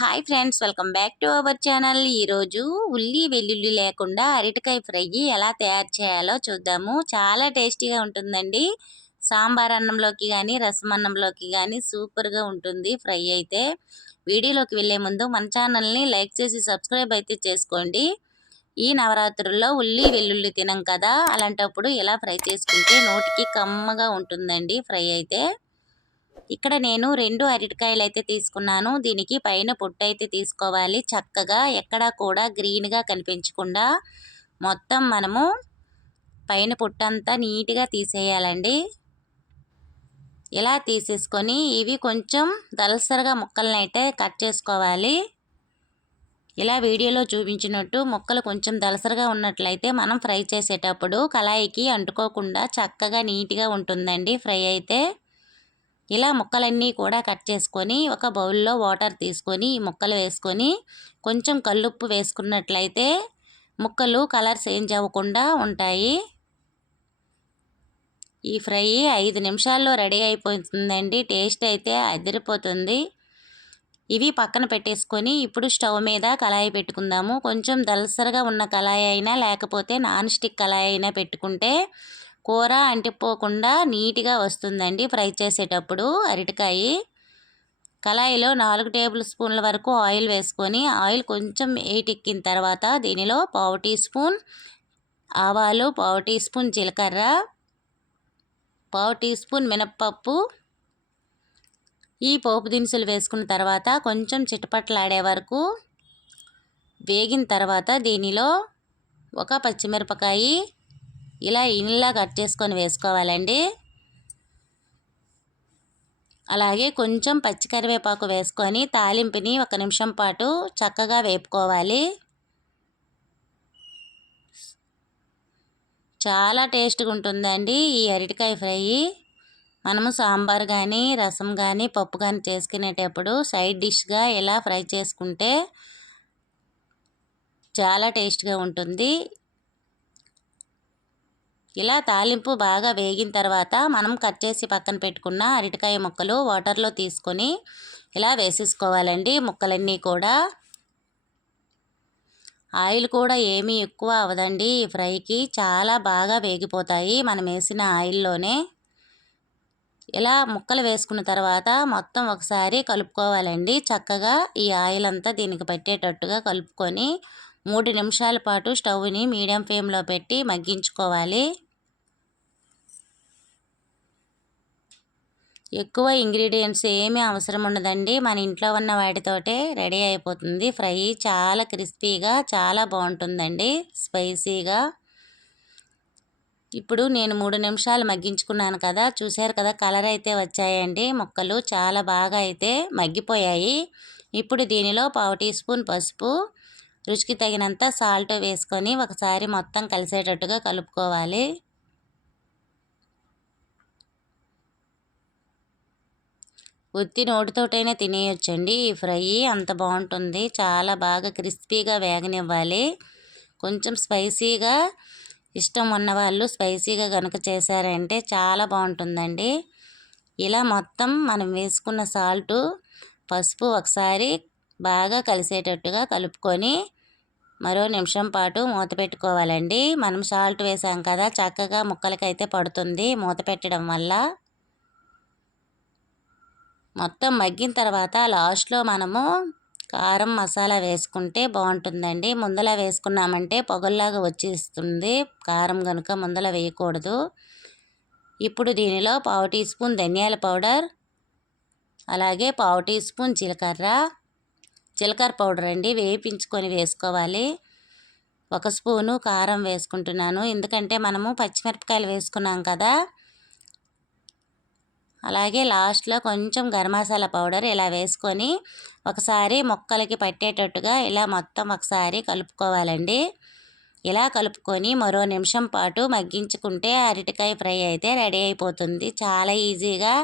Hi friends welcome back to our channel ఈరోజు ఉల్లి వెల్లుల్లి లేకుండా అరటికాయ ఫ్రై ఎలా తయారు చేయాలో చూద్దాము. చాలా టేస్టీగా ఉంటుందండి. సాంబార్ అన్నంలోకి కానీ రసం అన్నంలోకి కానీ సూపర్గా ఉంటుంది ఫ్రై అయితే. వీడియోలోకి వెళ్ళే ముందు మన ఛానల్ని లైక్ చేసి సబ్స్క్రైబ్ అయితే చేసుకోండి. ఈ నవరాత్రుల్లో ఉల్లి వెల్లుల్లి తినం కదా. అలాంటప్పుడు ఇలా ఫ్రై చేసుకుంటే నోటికి కమ్మగా ఉంటుందండి ఫ్రై అయితే. ఇక్కడ నేను రెండు అరటికాయలు అయితే తీసుకున్నాను. దీనికి పైన పొట్టు అయితే తీసుకోవాలి. చక్కగా ఎక్కడా కూడా గ్రీన్గా కనిపించకుండా మొత్తం మనము పైన పొట్టంతా నీట్గా తీసేయాలండి. ఇలా తీసేసుకొని ఇవి కొంచెం దలసరగా ముక్కలను అయితే కట్ చేసుకోవాలి. ఇలా వీడియోలో చూపించినట్టు ముక్కలు కొంచెం దలసరగా ఉన్నట్లయితే మనం ఫ్రై చేసేటప్పుడు కళాయికి అంటుకోకుండా చక్కగా నీట్గా ఉంటుందండి ఫ్రై అయితే. ఇలా ముక్కలన్నీ కూడా కట్ చేసుకొని ఒక బౌల్లో వాటర్ తీసుకొని ఈ ముక్కలు వేసుకొని కొంచెం కల్లుప్పు వేసుకున్నట్లయితే ముక్కలు కలర్ చేంజ్ అవ్వకుండా ఉంటాయి. ఈ ఫ్రై ఐదు నిమిషాల్లో రెడీ అయిపోతుందండి. టేస్ట్ అయితే అదిరిపోతుంది. ఇవి పక్కన పెట్టేసుకొని ఇప్పుడు స్టవ్ మీద కళాయి పెట్టుకుందాము. కొంచెం దలసరగా ఉన్న కళాయి అయినా లేకపోతే నాన్ స్టిక్ కళాయి అయినా పెట్టుకుంటే కూర అంటిపోకుండా నీట్గా వస్తుందండి ఫ్రై చేసేటప్పుడు అరటికాయ. కళాయిలో నాలుగు టేబుల్ స్పూన్ల వరకు ఆయిల్ వేసుకొని ఆయిల్ కొంచెం ఎక్కిన తర్వాత దీనిలో పావు టీ స్పూన్ ఆవాలు పావు టీ స్పూన్ జీలకర్ర పావు టీ స్పూన్ మినప్పప్పు. ఈ పోపు దినుసులు వేసుకున్న తర్వాత కొంచెం చిటపట్లాడే వరకు వేగిన తర్వాత దీనిలో ఒక పచ్చిమిరపకాయ ఇలా ఇన్లా కట్ చేసుకొని వేసుకోవాలండి. అలాగే కొంచెం పచ్చికరివేపాకు వేసుకొని తాలింపుని ఒక నిమిషం పాటు చక్కగా వేపుకోవాలి. చాలా టేస్ట్గా ఉంటుందండి ఈ అరటికాయ ఫ్రై. మనము సాంబార్ కానీ రసం కానీ పప్పు కానీ చేసుకునేటప్పుడు సైడ్ డిష్గా ఇలా ఫ్రై చేసుకుంటే చాలా టేస్ట్గా ఉంటుంది. ఇలా తాలింపు బాగా వేగిన తర్వాత మనం కట్ చేసి పక్కన పెట్టుకున్న అరటికాయ ముక్కలు వాటర్లో తీసుకొని ఇలా వేసేసుకోవాలండి. ముక్కలన్నీ కూడా ఆయిల్ కూడా ఏమీ ఎక్కువ అవదండి. ఈ ఫ్రైకి చాలా బాగా వేగిపోతాయి. మనం వేసిన ఆయిల్లోనే ఇలా ముక్కలు వేసుకున్న తర్వాత మొత్తం ఒకసారి కలుపుకోవాలండి. చక్కగా ఈ ఆయిల్ అంతా దీనికి పట్టేటట్టుగా కలుపుకొని మూడు నిమిషాల పాటు స్టవ్ని మీడియం ఫ్లేమ్లో పెట్టి మగ్గించుకోవాలి. ఎక్కువ ఇంగ్రీడియంట్స్ ఏమీ అవసరం ఉండదండి. మన ఇంట్లో ఉన్న వాటితోటే రెడీ అయిపోతుంది. ఫ్రై చాలా క్రిస్పీగా చాలా బాగుంటుందండి. స్పైసీగా. ఇప్పుడు నేను మూడు నిమిషాలు మగ్గించుకున్నాను కదా. చూశారు కదా కలర్ అయితే వచ్చాయండి. ముక్కలు చాలా బాగా అయితే మగ్గిపోయాయి. ఇప్పుడు దీనిలో పావు టీ స్పూన్ పసుపు రుచికి తగినంత సాల్ట్ వేసుకొని ఒకసారి మొత్తం కలిసేటట్టుగా కలుపుకోవాలి. ఉత్తి నోటితోటైనా తినేయొచ్చండి. ఈ ఫ్రై అంత బాగుంటుంది. చాలా బాగా క్రిస్పీగా వేగనివ్వాలి. కొంచెం స్పైసీగా ఇష్టం ఉన్నవాళ్ళు స్పైసీగా కనుక చేశారంటే చాలా బాగుంటుందండి. ఇలా మొత్తం మనం వేసుకున్న సాల్టు పసుపు ఒకసారి బాగా కలిసేటట్టుగా కలుపుకొని మరో నిమిషం పాటు మూత పెట్టుకోవాలండి. మనం సాల్ట్ వేసాం కదా చక్కగా ముక్కలకైతే పడుతుంది మూత పెట్టడం వల్ల. మొత్తం మగ్గిన తర్వాత లాస్ట్లో మనము కారం మసాలా వేసుకుంటే బాగుంటుందండి. ముందల వేసుకున్నామంటే పొగల్లాగా వచ్చేస్తుంది. కారం కనుక ముందల వేయకూడదు. ఇప్పుడు దీనిలో పావు టీ స్పూన్ ధనియాల పౌడర్ అలాగే పావు టీ స్పూన్ జీలకర్ర జీలకర్ర పౌడర్ అండి వేపించుకొని వేసుకోవాలి. ఒక స్పూను కారం వేసుకుంటున్నాను. ఎందుకంటే మనము పచ్చిమిరపకాయలు వేసుకున్నాం కదా. అలాగే లాస్ట్లో కొంచెం గరం మసాలా పౌడర్ ఇలా వేసుకొని ఒకసారి మొక్కలకి పట్టేటట్టుగా ఇలా మొత్తం ఒకసారి కలుపుకోవాలండి. ఇలా కలుపుకొని మరో నిమిషం పాటు మగ్గించుకుంటే అరటికాయ ఫ్రై అయితే రెడీ అయిపోతుంది. చాలా ఈజీగా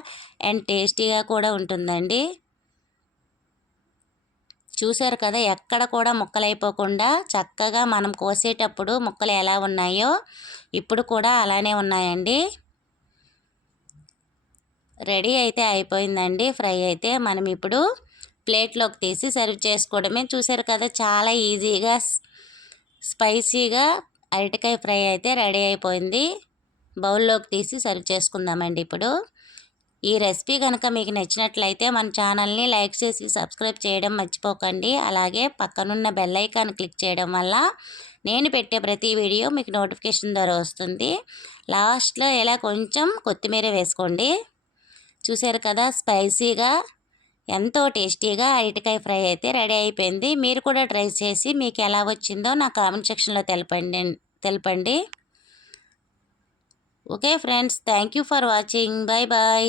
అండ్ టేస్టీగా కూడా ఉంటుందండి. చూశారు కదా ఎక్కడ కూడా ముక్కలైపోకుండా చక్కగా మనం కోసేటప్పుడు ముక్కలు ఎలా ఉన్నాయో ఇప్పుడు కూడా అలానే ఉన్నాయండి. రెడీ అయితే అయిపోయిందండి. ఫ్రై అయితే మనం ఇప్పుడు ప్లేట్లోకి తీసి సర్వ్ చేసుకోవడమే. చూశారు కదా చాలా ఈజీగా స్పైసీగా అరటికాయ ఫ్రై అయితే రెడీ అయిపోయింది. బౌల్లోకి తీసి సర్వ్ చేసుకుందామండి ఇప్పుడు. ఈ రెసిపీ కనుక మీకు నచ్చినట్లయితే మన ఛానల్ని లైక్ చేసి సబ్స్క్రైబ్ చేయడం మర్చిపోకండి. అలాగే పక్కనున్న బెల్ ఐకాన్ క్లిక్ చేయడం వల్ల నేను పెట్టే ప్రతి వీడియో మీకు నోటిఫికేషన్ ద్వారా వస్తుంది. లాస్ట్లో ఇలా కొంచెం కొత్తిమీర వేసుకోండి. చూసారు కదా స్పైసీగా ఎంతో టేస్టీగా అరటికాయ ఫ్రై అయితే రెడీ అయిపోయింది. మీరు కూడా ట్రై చేసి మీకు ఎలా వచ్చిందో నా కామెంట్ సెక్షన్లో తెలపండి తెలపండి. Okay friends thank you for watching. Bye bye